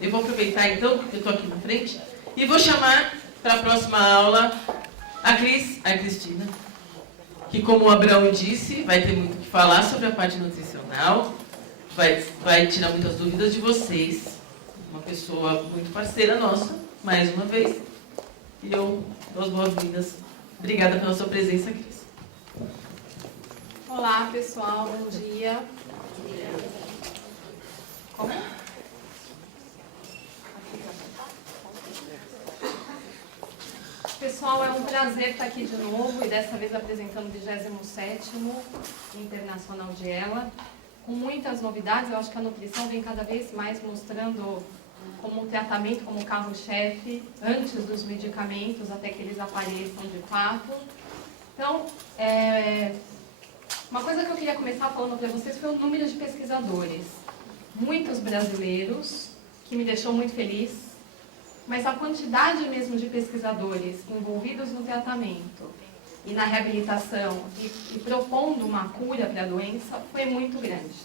Eu vou aproveitar então, porque eu estou aqui na frente, e vou chamar para a próxima aula a Cristina, que, como o Abraão disse, vai ter muito o que falar sobre a parte nutricional, vai tirar muitas dúvidas de vocês. Uma pessoa muito parceira nossa, mais uma vez. E eu dou as boas-vindas. Obrigada pela sua presença, Cris. Olá, pessoal. Bom dia. Como? Pessoal, é um prazer estar aqui de novo e dessa vez apresentando o 27º Internacional de ELA, com muitas novidades. Eu acho que a nutrição vem cada vez mais mostrando como um tratamento, como carro-chefe, antes dos medicamentos, até que eles apareçam de fato. Então, uma coisa que eu queria começar falando para vocês foi o número de pesquisadores. Muitos brasileiros, que me deixou muito feliz. Mas a quantidade mesmo de pesquisadores envolvidos no tratamento e na reabilitação e propondo uma cura para a doença foi muito grande.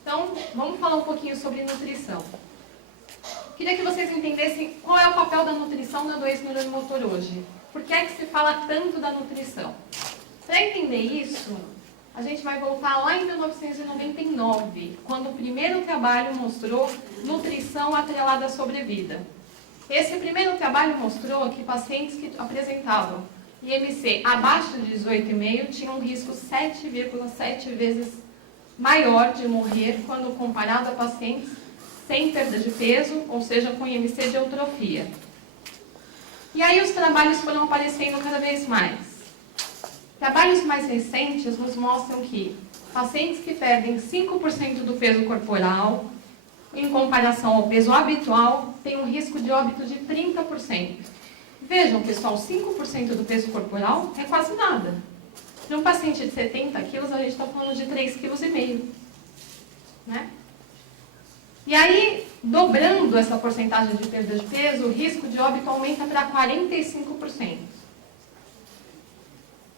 Então, vamos falar um pouquinho sobre nutrição. Queria que vocês entendessem qual é o papel da nutrição na doença neuromotor hoje. Por que é que se fala tanto da nutrição? Para entender isso, a gente vai voltar lá em 1999, quando o primeiro trabalho mostrou nutrição atrelada à sobrevida. Esse primeiro trabalho mostrou que pacientes que apresentavam IMC abaixo de 18,5 tinham um risco 7,7 vezes maior de morrer quando comparado a pacientes sem perda de peso, ou seja, com IMC de eutrofia. E aí os trabalhos foram aparecendo cada vez mais. Trabalhos mais recentes nos mostram que pacientes que perdem 5% do peso corporal, em comparação ao peso habitual, têm um risco de óbito de 30%. Vejam, pessoal, 5% do peso corporal é quase nada. Para um paciente de 70 quilos, a gente está falando de 3,5 kg. Né? E aí, dobrando essa porcentagem de perda de peso, o risco de óbito aumenta para 45%.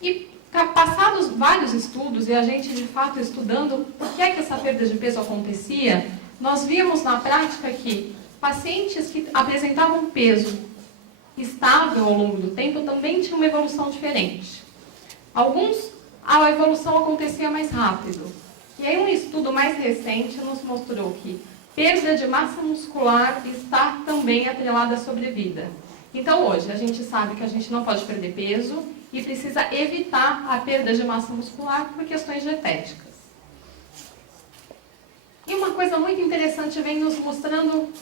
E passados vários estudos, e a gente de fato estudando por que é que essa perda de peso acontecia, nós vimos na prática que pacientes que apresentavam peso estável ao longo do tempo também tinham uma evolução diferente. Alguns, a evolução acontecia mais rápido. E aí um estudo mais recente nos mostrou que perda de massa muscular está também atrelada à sobrevida. Então hoje a gente sabe que a gente não pode perder peso e precisa evitar a perda de massa muscular por questões dietéticas. E uma coisa muito interessante vem nos mostrando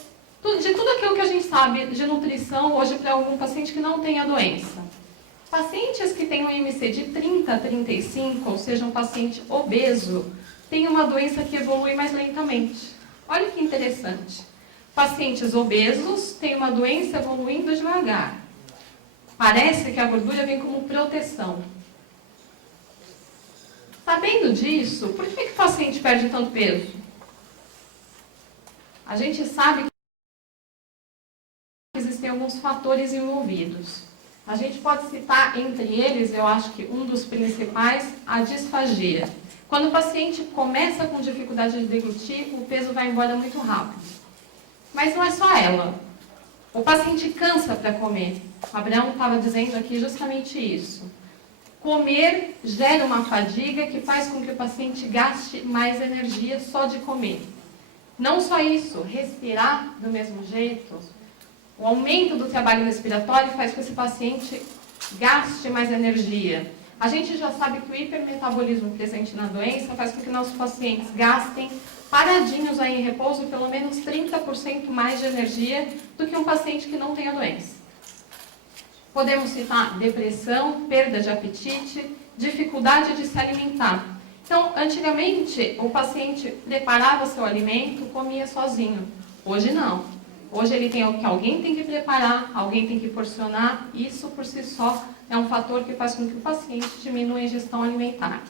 de tudo aquilo que a gente sabe de nutrição hoje para algum paciente que não tem a doença. Pacientes que têm um IMC de 30 a 35, ou seja, um paciente obeso, têm uma doença que evolui mais lentamente. Olha que interessante. Pacientes obesos têm uma doença evoluindo devagar. Parece que a gordura vem como proteção. Sabendo disso, por que o paciente perde tanto peso? A gente sabe que existem alguns fatores envolvidos. A gente pode citar entre eles, eu acho que um dos principais, a disfagia. Quando o paciente começa com dificuldade de deglutir, o peso vai embora muito rápido. Mas não é só ela. O paciente cansa para comer. O Abraão estava dizendo aqui justamente isso. Comer gera uma fadiga que faz com que o paciente gaste mais energia só de comer. Não só isso, respirar do mesmo jeito, o aumento do trabalho respiratório faz com que esse paciente gaste mais energia. A gente já sabe que o hipermetabolismo presente na doença faz com que nossos pacientes gastem, paradinhos aí em repouso, pelo menos 30% mais de energia do que um paciente que não tem a doença. Podemos citar depressão, perda de apetite, dificuldade de se alimentar. Então, antigamente, o paciente preparava seu alimento, comia sozinho. Hoje não. Hoje ele tem que alguém tem que preparar, alguém tem que porcionar. Isso por si só é um fator que faz com que o paciente diminua a ingestão alimentar.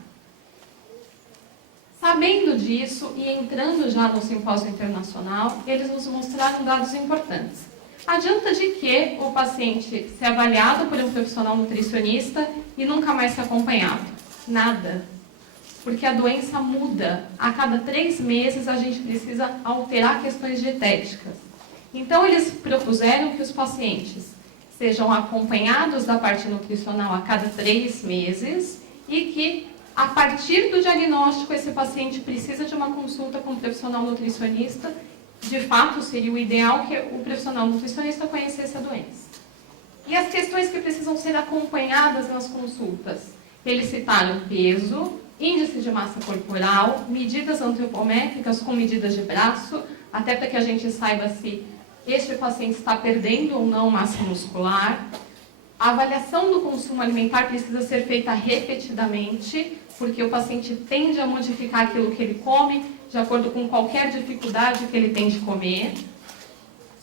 Sabendo disso e entrando já no simpósio internacional, eles nos mostraram dados importantes. Adianta de que o paciente ser avaliado por um profissional nutricionista e nunca mais ser acompanhado? Nada. porque a doença muda. A cada 3 meses a gente precisa alterar questões dietéticas. Então eles propuseram que os pacientes sejam acompanhados da parte nutricional a cada 3 meses e que, a partir do diagnóstico, esse paciente precisa de uma consulta com um profissional nutricionista. De fato, seria o ideal que o profissional nutricionista conhecesse a doença. E as questões que precisam ser acompanhadas nas consultas? Eles citaram peso, índice de massa corporal, medidas antropométricas com medidas de braço, até para que a gente saiba se este paciente está perdendo ou não massa muscular. A avaliação do consumo alimentar precisa ser feita repetidamente, porque o paciente tende a modificar aquilo que ele come, de acordo com qualquer dificuldade que ele tem de comer.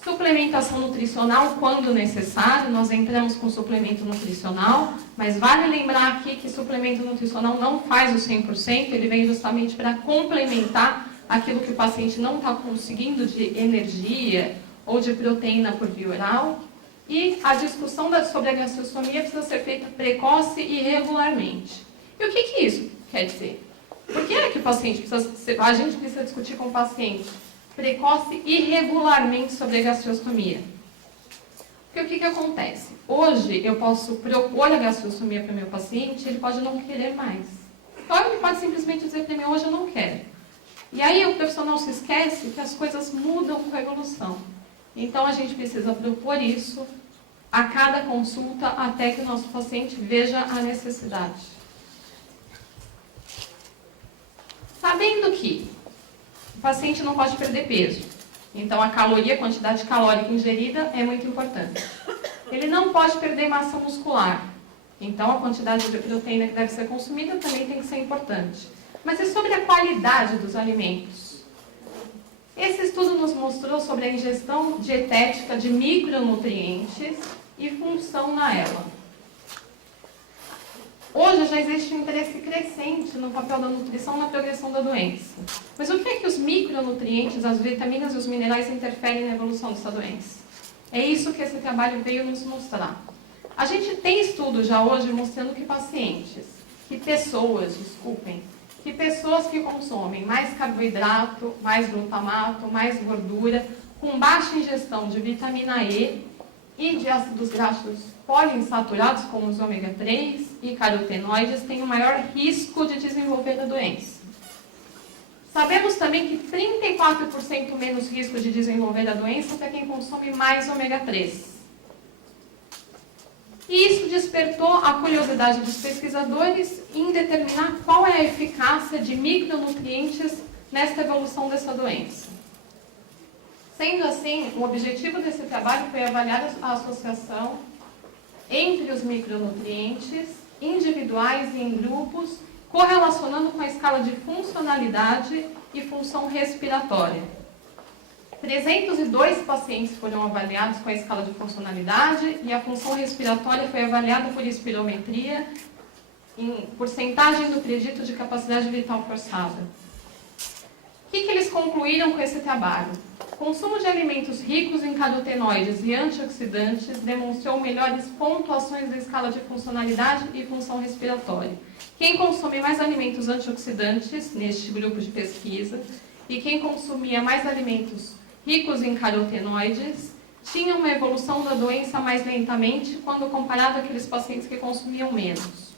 Suplementação nutricional, quando necessário, nós entramos com suplemento nutricional, mas vale lembrar aqui que suplemento nutricional não faz o 100%, ele vem justamente para complementar aquilo que o paciente não está conseguindo de energia ou de proteína por via oral. E a discussão sobre a gastrostomia precisa ser feita precoce e regularmente. E o que isso quer dizer? Por que é que a gente precisa discutir com o paciente precoce e regularmente sobre a gastrostomia? Porque o que acontece? Hoje eu posso propor a gastrostomia para o meu paciente, ele pode não querer mais. Então ele pode simplesmente dizer para mim, hoje eu não quero. E aí o profissional se esquece que as coisas mudam com a evolução. Então a gente precisa propor isso a cada consulta até que o nosso paciente veja a necessidade. Sabendo que o paciente não pode perder peso, então a caloria, a quantidade calórica ingerida é muito importante. Ele não pode perder massa muscular, então a quantidade de proteína que deve ser consumida também tem que ser importante. Mas e sobre a qualidade dos alimentos? Esse estudo nos mostrou sobre a ingestão dietética de micronutrientes e função na ELA. Hoje já existe um interesse crescente no papel da nutrição na progressão da doença. Mas o que é que os micronutrientes, as vitaminas e os minerais interferem na evolução dessa doença? É isso que esse trabalho veio nos mostrar. A gente tem estudos já hoje mostrando que pessoas que consomem mais carboidrato, mais glutamato, mais gordura, com baixa ingestão de vitamina E e de ácidos graxos poliinsaturados, como os ômega 3 e carotenoides, têm o maior risco de desenvolver a doença. Sabemos também que 34% menos risco de desenvolver a doença para quem consome mais ômega 3. E isso despertou a curiosidade dos pesquisadores em determinar qual é a eficácia de micronutrientes nesta evolução dessa doença. Sendo assim, o objetivo desse trabalho foi avaliar a associação entre os micronutrientes individuais e em grupos, correlacionando com a escala de funcionalidade e função respiratória. 302 pacientes foram avaliados com a escala de funcionalidade e a função respiratória foi avaliada por espirometria em porcentagem do predito de capacidade vital forçada. O que eles concluíram com esse trabalho? O consumo de alimentos ricos em carotenoides e antioxidantes demonstrou melhores pontuações da escala de funcionalidade e função respiratória. Quem consome mais alimentos antioxidantes, neste grupo de pesquisa, e quem consumia mais alimentos ricos em carotenoides, tinha uma evolução da doença mais lentamente quando comparado àqueles pacientes que consumiam menos.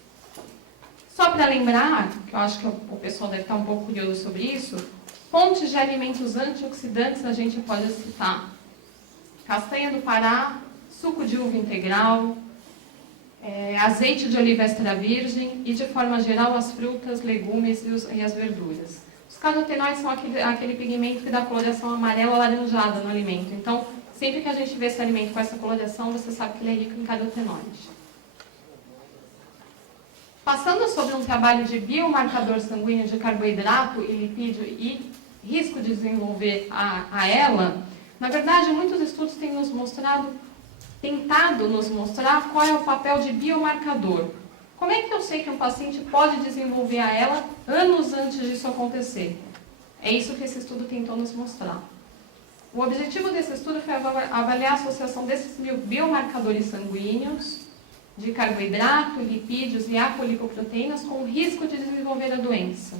Só para lembrar, que eu acho que o pessoal deve estar um pouco curioso sobre isso, fontes de alimentos antioxidantes a gente pode citar castanha do Pará, suco de uva integral, azeite de oliva extra virgem e, de forma geral, as frutas, legumes e as verduras. Os carotenoides são aquele pigmento que dá coloração amarela ou alaranjada no alimento. Então, sempre que a gente vê esse alimento com essa coloração, você sabe que ele é rico em carotenoide. Passando sobre um trabalho de biomarcador sanguíneo de carboidrato e lipídio e risco de desenvolver a ELA, na verdade, muitos estudos têm tentado nos mostrar qual é o papel de biomarcador. Como é que eu sei que um paciente pode desenvolver a ELA anos antes disso acontecer? É isso que esse estudo tentou nos mostrar. O objetivo desse estudo foi avaliar a associação desses biomarcadores sanguíneos de carboidrato, lipídios e apolipoproteínas com risco de desenvolver a doença.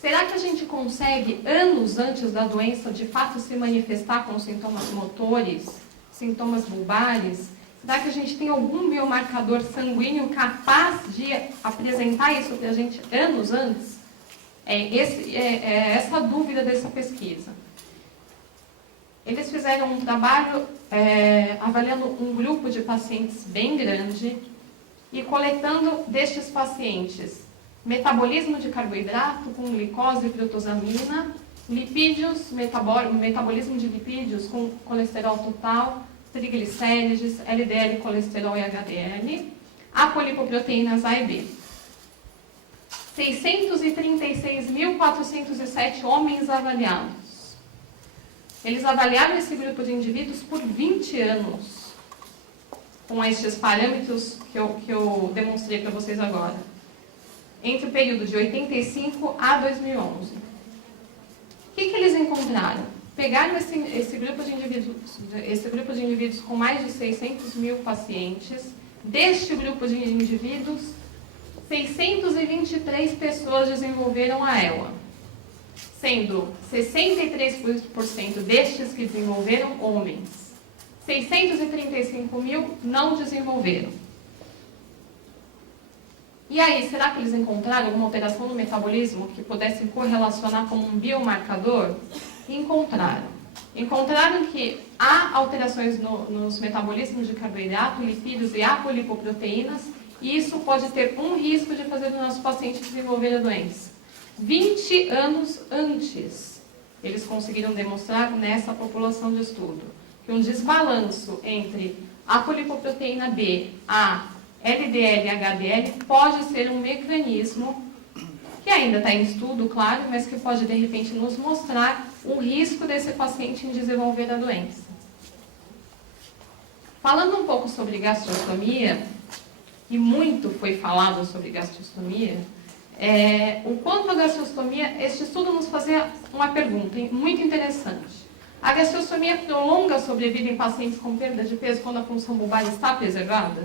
Será que a gente consegue, anos antes da doença, de fato se manifestar com sintomas motores, sintomas bulbares? Será que a gente tem algum biomarcador sanguíneo capaz de apresentar isso para a gente anos antes? É essa a dúvida dessa pesquisa. Eles fizeram um trabalho avaliando um grupo de pacientes bem grande e coletando destes pacientes metabolismo de carboidrato com glicose e frutosamina, lipídios, metabolismo de lipídios com colesterol total, triglicérides, LDL, colesterol e HDL, apolipoproteínas A e B. 636.407 homens avaliados. Eles avaliaram esse grupo de indivíduos por 20 anos, com estes parâmetros que eu demonstrei para vocês agora, entre o período de 85 a 2011. O que eles encontraram? Pegaram esse grupo de indivíduos com mais de 600 mil pacientes. Deste grupo de indivíduos, 623 pessoas desenvolveram a ELA, sendo 63% destes que desenvolveram homens. 635 mil não desenvolveram. E aí, será que eles encontraram alguma alteração no metabolismo que pudesse correlacionar como um biomarcador? Encontraram. Encontraram que há alterações nos metabolismos de carboidrato, lipídios e apolipoproteínas, e isso pode ter um risco de fazer o nosso paciente desenvolver a doença. 20 anos antes, eles conseguiram demonstrar nessa população de estudo que um desbalanço entre a apolipoproteína B, a LDL e HDL pode ser um mecanismo que ainda está em estudo, claro, mas que pode, de repente, nos mostrar o risco desse paciente em desenvolver a doença. Falando um pouco sobre gastrostomia, e muito foi falado sobre gastrostomia, o quanto a gastrostomia, este estudo nos fazia uma pergunta muito interessante. A gastrostomia prolonga a sobrevida em pacientes com perda de peso quando a função bulbar está preservada?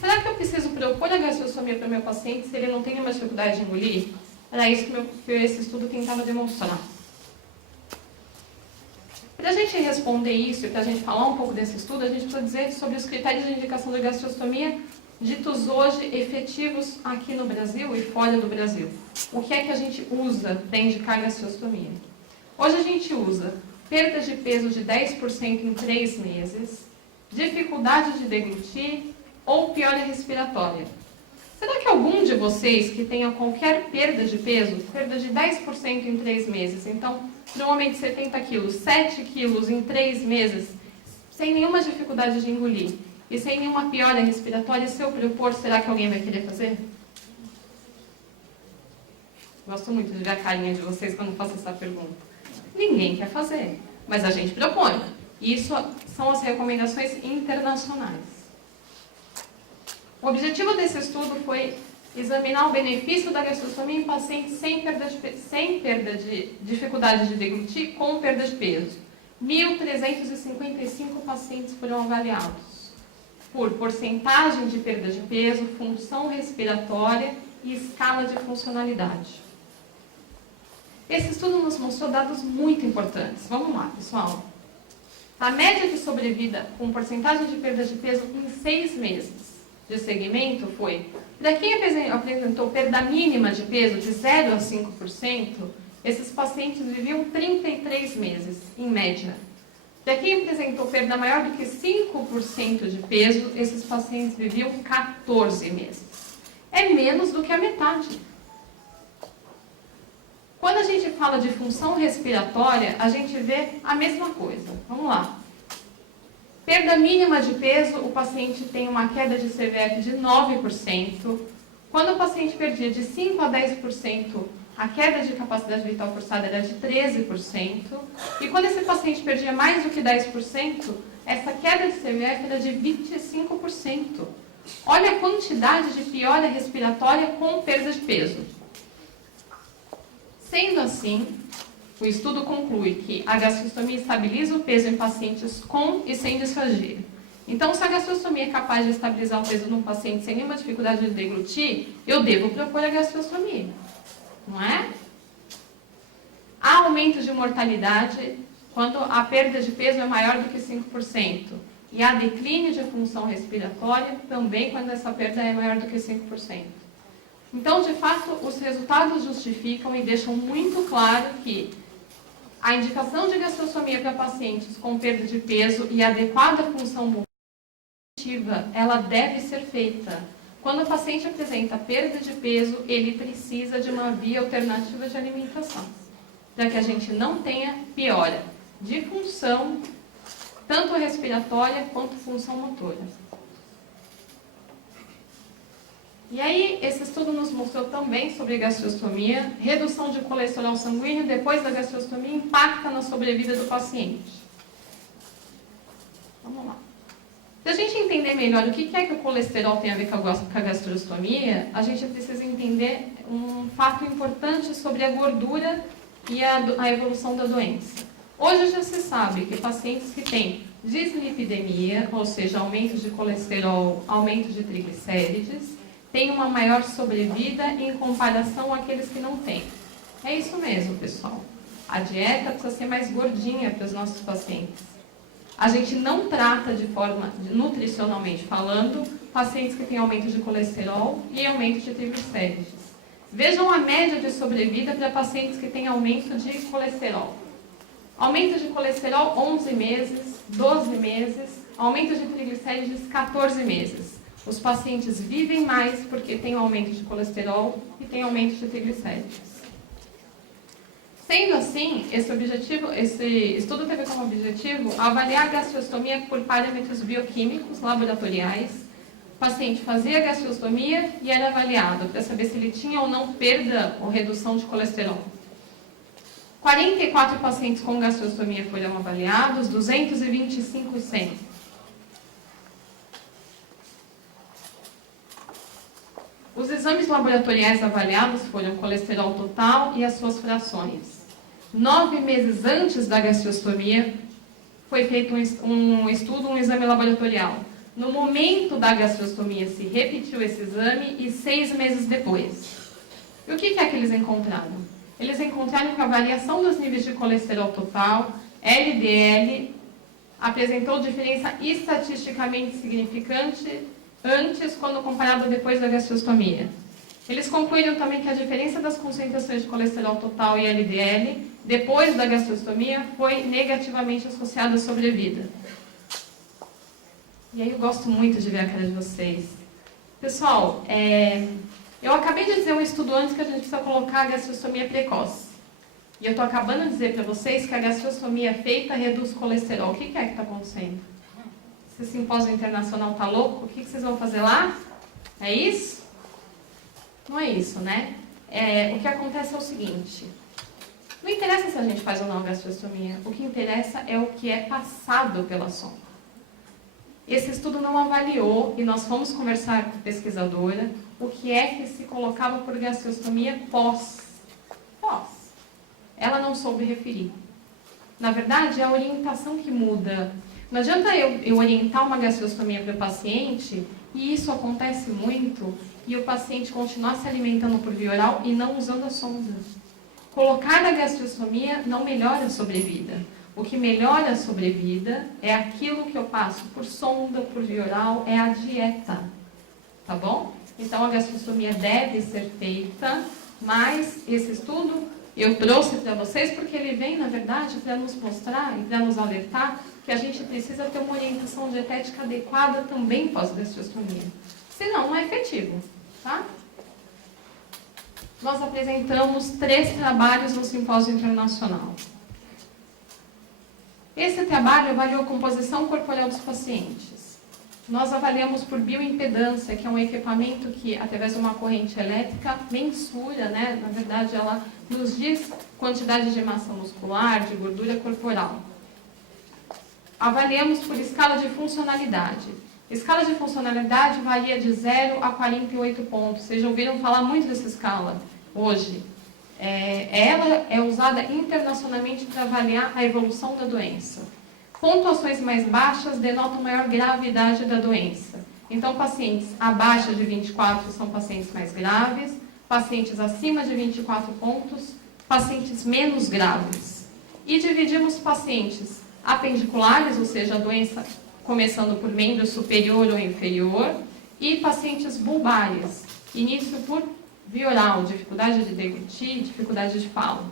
Será que eu preciso propor a gastrostomia para o meu paciente se ele não tem uma dificuldade de engolir? Era isso que esse estudo tentava demonstrar. Para a gente responder isso e para a gente falar um pouco desse estudo, a gente precisa dizer sobre os critérios de indicação da gastrostomia ditos hoje efetivos aqui no Brasil e fora do Brasil. O que é que a gente usa para indicar gastrostomia? Hoje a gente usa perda de peso de 10% em 3 meses, dificuldade de deglutir ou piora respiratória. Será que algum de vocês que tenha qualquer perda de peso, perda de 10% em 3 meses, então, para um homem de 70 quilos, 7 quilos em 3 meses, sem nenhuma dificuldade de engolir e sem nenhuma piora respiratória, se eu propor, será que alguém vai querer fazer? Gosto muito de ver a carinha de vocês quando faço essa pergunta. Ninguém quer fazer, mas a gente propõe. Isso são as recomendações internacionais. O objetivo desse estudo foi examinar o benefício da gastrostomia em pacientes sem perda de dificuldade de deglutir com perda de peso. 1.355 pacientes foram avaliados por porcentagem de perda de peso, função respiratória e escala de funcionalidade. Esse estudo nos mostrou dados muito importantes. Vamos lá, pessoal. A média de sobrevida com porcentagem de perda de peso em 6 meses de segmento foi, para quem apresentou perda mínima de peso de 0 a 5%, esses pacientes viviam 33 meses, em média. Para quem apresentou perda maior do que 5% de peso, esses pacientes viviam 14 meses. É menos do que a metade. Quando a gente fala de função respiratória, a gente vê a mesma coisa. Vamos lá. Perda mínima de peso, o paciente tem uma queda de CVF de 9%. Quando o paciente perdia de 5% a 10%, a queda de capacidade vital forçada era de 13%. E quando esse paciente perdia mais do que 10%, essa queda de CVF era de 25%. Olha a quantidade de piora respiratória com perda de peso. Sendo assim, o estudo conclui que a gastrostomia estabiliza o peso em pacientes com e sem disfagia. Então, se a gastrostomia é capaz de estabilizar o peso de um paciente sem nenhuma dificuldade de deglutir, eu devo propor a gastrostomia, não é? Há aumento de mortalidade quando a perda de peso é maior do que 5%. E há declínio de função respiratória também quando essa perda é maior do que 5%. Então, de fato, os resultados justificam e deixam muito claro que a indicação de gastrostomia para pacientes com perda de peso e adequada função motora, ela deve ser feita. Quando o paciente apresenta perda de peso, ele precisa de uma via alternativa de alimentação, para que a gente não tenha piora de função, tanto respiratória quanto função motora. E aí, esse estudo nos mostrou também sobre gastrostomia, redução de colesterol sanguíneo depois da gastrostomia impacta na sobrevida do paciente. Vamos lá. Para a gente entender melhor o que é que o colesterol tem a ver com a gastrostomia, a gente precisa entender um fato importante sobre a gordura e a evolução da doença. Hoje já se sabe que pacientes que têm dislipidemia, ou seja, aumento de colesterol, aumento de triglicérides, têm uma maior sobrevida em comparação àqueles que não têm. É isso mesmo, pessoal. A dieta precisa ser mais gordinha para os nossos pacientes. A gente não trata de forma, nutricionalmente falando, pacientes que têm aumento de colesterol e aumento de triglicérides. Vejam a média de sobrevida para pacientes que têm aumento de colesterol. Aumento de colesterol, 11 meses, 12 meses. Aumento de triglicérides, 14 meses. Os pacientes vivem mais porque têm aumento de colesterol e têm aumento de triglicérides. Sendo assim, esse estudo teve como objetivo avaliar a gastrostomia por parâmetros bioquímicos laboratoriais. O paciente fazia a gastrostomia e era avaliado para saber se ele tinha ou não perda ou redução de colesterol. 44 pacientes com gastrostomia foram avaliados, 225 sem. Os exames laboratoriais avaliados foram o colesterol total e as suas frações. 9 meses antes da gastrostomia, foi feito um estudo, um exame laboratorial. No momento da gastrostomia, se repetiu esse exame e 6 meses depois. E o que é que eles encontraram? Eles encontraram que a variação dos níveis de colesterol total, LDL, apresentou diferença estatisticamente significante antes, quando comparado depois da gastrostomia. Eles concluíram também que a diferença das concentrações de colesterol total e LDL, depois da gastrostomia, foi negativamente associada à sobrevida. E aí eu gosto muito de ver a cara de vocês. Pessoal, eu acabei de dizer um estudo antes que a gente precisa colocar a gastrostomia precoce. E eu estou acabando de dizer para vocês que a gastrostomia feita reduz colesterol. O que é que está acontecendo? Esse simpósio internacional está louco? O que vocês vão fazer lá? É isso? Não é isso, né? O que acontece é o seguinte. Não interessa se a gente faz ou não a gastrostomia. O que interessa é o que é passado pela sonda. Esse estudo não avaliou, e nós fomos conversar com a pesquisadora, o que é que se colocava por gastrostomia pós. Ela não soube referir. Na verdade, é a orientação que muda. Não adianta eu orientar uma gastrostomia para o paciente, e isso acontece muito, e o paciente continuar se alimentando por via oral e não usando a sonda. Colocar a gastrostomia não melhora a sobrevida. O que melhora a sobrevida é aquilo que eu passo por sonda, por via oral, é a dieta. Tá bom? Então, a gastrostomia deve ser feita, mas esse estudo eu trouxe para vocês porque ele vem, na verdade, para nos mostrar e para nos alertar que a gente precisa ter uma orientação dietética adequada também pós-gastrostomia. Senão, não é efetivo. Tá? Nós apresentamos 3 trabalhos no simpósio internacional. Esse trabalho avaliou a composição corporal dos pacientes. Nós avaliamos por bioimpedância, que é um equipamento que, através de uma corrente elétrica, mensura, né? Na verdade, ela nos diz quantidade de massa muscular, de gordura corporal. Avaliamos por escala de funcionalidade. Escala de funcionalidade varia de 0 a 48 pontos. Vocês já ouviram falar muito dessa escala hoje. Ela é usada internacionalmente para avaliar a evolução da doença. Pontuações mais baixas denotam maior gravidade da doença. Então, pacientes abaixo de 24 são pacientes mais graves, pacientes acima de 24 pontos, pacientes menos graves. E dividimos pacientes apendiculares, ou seja, a doença começando por membro superior ou inferior, e pacientes bulbares, início por via oral, dificuldade de deglutir, dificuldade de fala.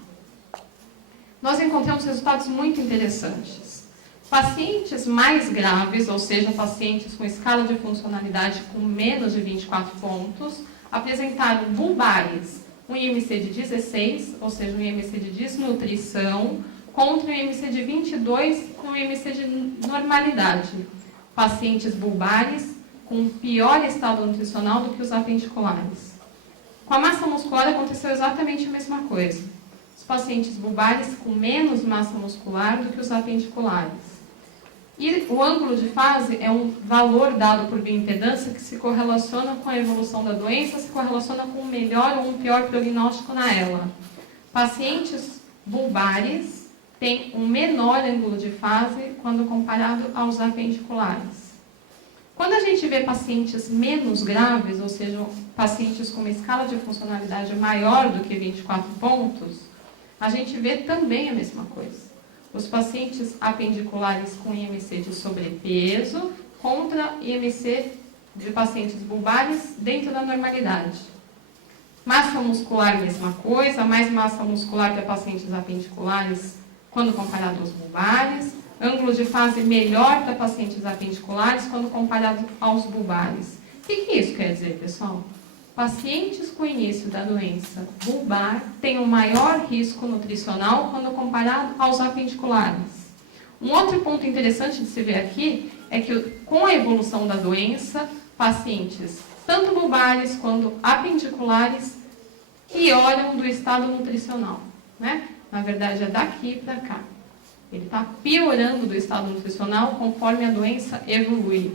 Nós encontramos resultados muito interessantes. Pacientes mais graves, ou seja, pacientes com escala de funcionalidade com menos de 24 pontos, apresentaram bulbares, um IMC de 16, ou seja, um IMC de desnutrição, contra um IMC de 22 com um IMC de normalidade. Pacientes bulbares com pior estado nutricional do que os apendiculares. Com a massa muscular aconteceu exatamente a mesma coisa. Os pacientes bulbares com menos massa muscular do que os apendiculares. E o ângulo de fase é um valor dado por bioimpedância que se correlaciona com a evolução da doença, se correlaciona com um melhor ou um pior prognóstico na ELA. Pacientes bulbares têm um menor ângulo de fase quando comparado aos apendiculares. Quando a gente vê pacientes menos graves, ou seja, pacientes com uma escala de funcionalidade maior do que 24 pontos, a gente vê também a mesma coisa. Os pacientes apendiculares com IMC de sobrepeso contra IMC de pacientes bulbares dentro da normalidade. Massa muscular, mesma coisa, mais massa muscular para pacientes apendiculares quando comparado aos bulbares. Ângulo de fase melhor para pacientes apendiculares quando comparado aos bulbares. O que isso quer dizer, pessoal? Pacientes com início da doença bulbar têm um maior risco nutricional quando comparado aos apendiculares. Um outro ponto interessante de se ver aqui é que, com a evolução da doença, pacientes tanto bulbares quanto apendiculares pioram do estado nutricional, né? Na verdade, é daqui para cá. Ele está piorando do estado nutricional conforme a doença evolui.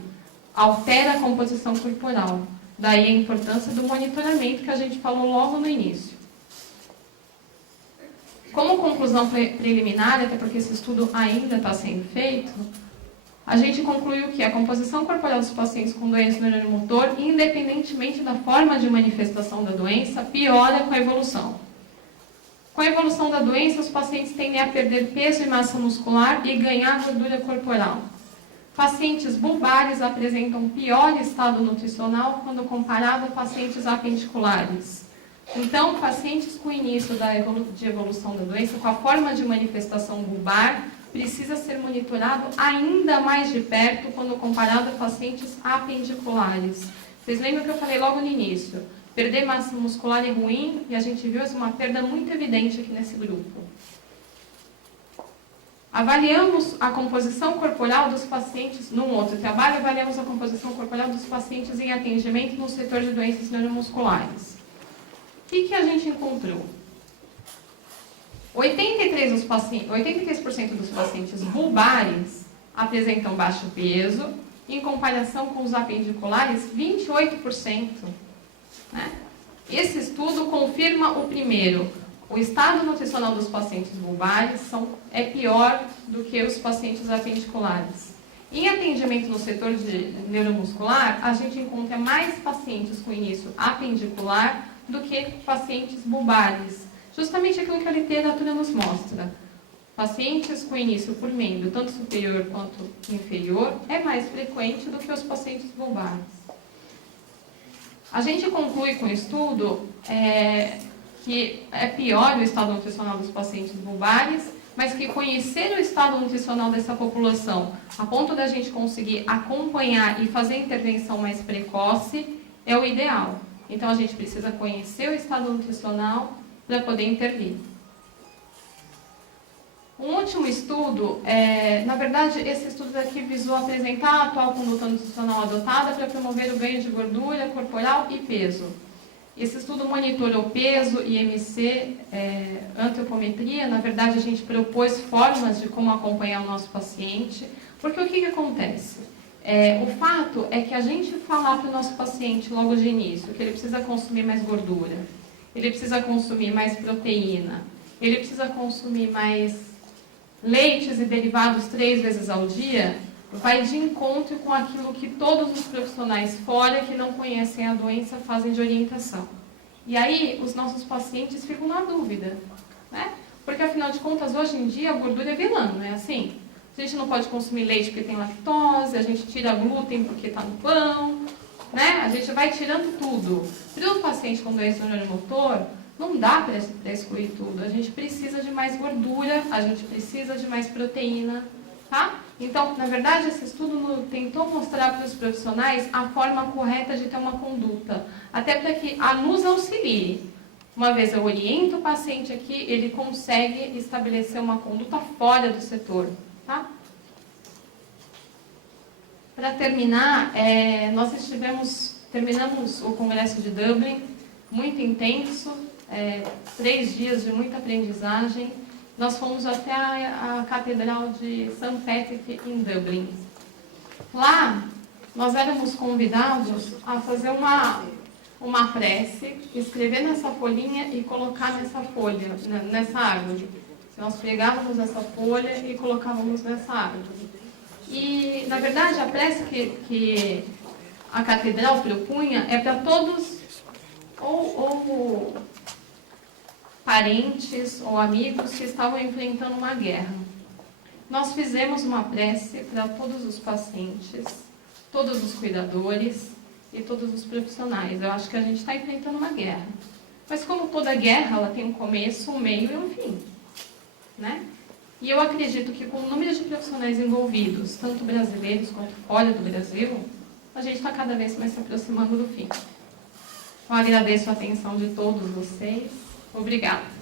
Altera a composição corporal. Daí a importância do monitoramento que a gente falou logo no início. Como conclusão preliminar, até porque esse estudo ainda está sendo feito, a gente concluiu que a composição corporal dos pacientes com doença do neurônio motor, independentemente da forma de manifestação da doença, piora com a evolução. Com a evolução da doença, os pacientes tendem a perder peso e massa muscular e ganhar gordura corporal. Pacientes bulbares apresentam pior estado nutricional quando comparado a pacientes apendiculares. Então, pacientes com início de evolução da doença, com a forma de manifestação bulbar, precisa ser monitorado ainda mais de perto quando comparado a pacientes apendiculares. Vocês lembram que eu falei logo no início? Perder massa muscular é ruim e a gente viu uma perda muito evidente aqui nesse grupo. Avaliamos a composição corporal dos pacientes, num outro trabalho, avaliamos a composição corporal dos pacientes em atendimento no setor de doenças neuromusculares. O que a gente encontrou? 83% dos pacientes bulbares apresentam baixo peso, em comparação com os apendiculares, 28%. Né? Esse estudo confirma o primeiro. O estado nutricional dos pacientes bulbares é pior do que os pacientes apendiculares. Em atendimento no setor de neuromuscular, a gente encontra mais pacientes com início apendicular do que pacientes bulbares. Justamente aquilo que a literatura nos mostra. Pacientes com início por membro, tanto superior quanto inferior, é mais frequente do que os pacientes bulbares. A gente conclui com o estudo que é pior o estado nutricional dos pacientes bulbares, mas que conhecer o estado nutricional dessa população, a ponto da gente conseguir acompanhar e fazer intervenção mais precoce, é o ideal. Então, a gente precisa conhecer o estado nutricional para poder intervir. Um último estudo, na verdade, esse estudo aqui visou apresentar a atual conduta nutricional adotada para promover o ganho de gordura corporal e peso. Esse estudo monitorou peso, IMC, antropometria. Na verdade, a gente propôs formas de como acompanhar o nosso paciente. Porque o que acontece? O fato é que a gente falar para o nosso paciente logo de início que ele precisa consumir mais gordura, ele precisa consumir mais proteína, ele precisa consumir mais leites e derivados 3 vezes ao dia, vai de encontro com aquilo que todos os profissionais fora que não conhecem a doença fazem de orientação. E aí, os nossos pacientes ficam na dúvida, né? Porque, afinal de contas, hoje em dia, a gordura é vilã, não é assim? A gente não pode consumir leite porque tem lactose, a gente tira glúten porque está no pão, né? A gente vai tirando tudo. Para o paciente com doença neuromotor, não dá para excluir tudo. A gente precisa de mais gordura, a gente precisa de mais proteína, tá? Então, na verdade, esse estudo tentou mostrar para os profissionais a forma correta de ter uma conduta, até para que nos auxilie. Uma vez eu oriento o paciente aqui, ele consegue estabelecer uma conduta fora do setor, tá? Para terminar, nós terminamos o Congresso de Dublin, muito intenso, 3 dias de muita aprendizagem. Nós fomos até a Catedral de St. Patrick, em Dublin. Lá, nós éramos convidados a fazer uma prece, escrever nessa folhinha e colocar nessa folha, nessa árvore. Nós pegávamos essa folha e colocávamos nessa árvore. E, na verdade, a prece que a Catedral propunha é para todos, ou parentes ou amigos que estavam enfrentando uma guerra. Nós fizemos uma prece para todos os pacientes, todos os cuidadores e todos os profissionais. Eu acho que a gente está enfrentando uma guerra. Mas como toda guerra, ela tem um começo, um meio e um fim, né? E eu acredito que com o número de profissionais envolvidos, tanto brasileiros quanto fora do Brasil, a gente está cada vez mais se aproximando do fim. Eu agradeço a atenção de todos vocês. Obrigada.